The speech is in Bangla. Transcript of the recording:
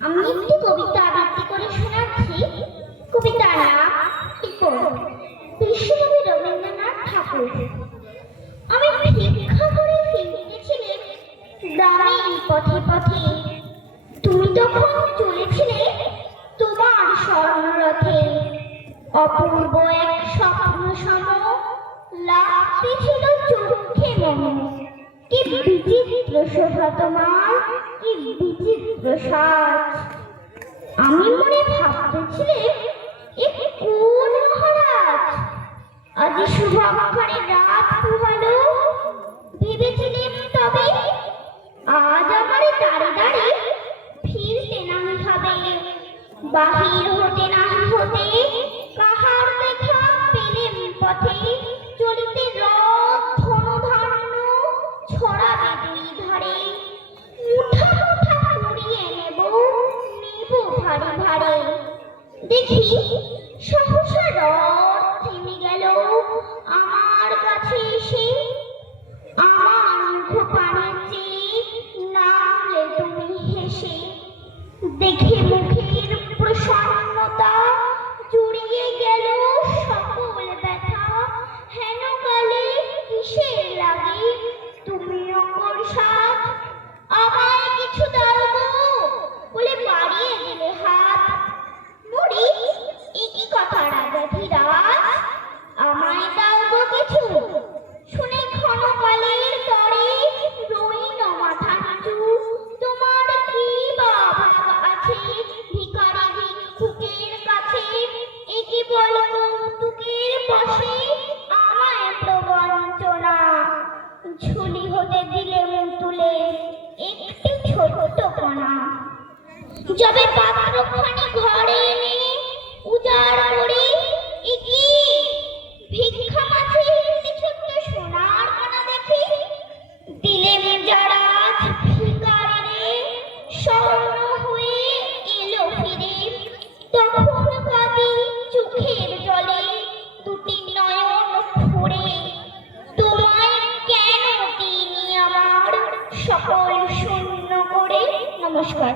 আমি একটি কবিতা আবৃত্তি করে শোনাচ্ছি। কবিতার নাম টিপন, বিশ্বকবি রবীন্দ্রনাথ ঠাকুর। আমি ভিক্ষা করে ফিরতেছিলাম গ্রামের পথে পথে, তুমি তখন চলেছিলে তোমার স্বর্ণরথে। অপূর্ব এক স্বপ্ন সম লাগতেছিল চোখে মন। কি বিচিত্র শোভা তোমার, কি বিচিত্র সাজ। আমি মনে ভাবতেছিলাম এ কোন মহারাজ, আজ শুভক্ষণে রাত পোহালো। ভেবেছিলাম তবে আজ আমার দাঁড়ে দাঁড়ে ফিরতে নাহি হবে, বাহির হতে নাহি হতে কাহার দেখা পেলেম পথে। চলিতে রথ ধনুধান্য ছড়াবে দুই ধারে, মুঠা মুঠা কুড়িয়ে নেব ভারে ভারে। দেখি সহসা রথ থেমে গেল আমার কাছে এসে। আমার মুখ পানে চেয়ে নামলে তুমি হেসে। দেখে মুখের প্রসন্নতা জুড়িয়ে গেল সকল ব্যথা। হেন কালে কিসের লাগে তুমিও করসাথ, আমায় কিছু দাও গো বলে বাড়িয়ে দিলে হাত। বলি একই কথা রাজাধিরাজ, আমায় দাও গো কিছু। শুনে ক্ষণকালের তরে রইল মাথা নিচু। তোমার কি বা ভাগ আছে ভিখারি ভিক্ষুকের কাছে, একই বল কৌতুকের বসে আমায় প্রবঞ্চনা। ঝুলি হতে দিলে মুখ তুলে একটি ছোট্ট কণা। যবে পাত্রখানি ঘরে এনে উজাড় করে, একি ভিক্ষা মাঝে একটি ছোট্ট সোনার কণা দেখি। দিলেম যারা ভিখারিরে স্বর্ণ হয়ে এলো ফিরে। তখন কাঁদি চোখের জলে দুটি নয়ন ভরে, তোমায় কেন দিইনি আমার সকল শূন্য করে। নমস্কার।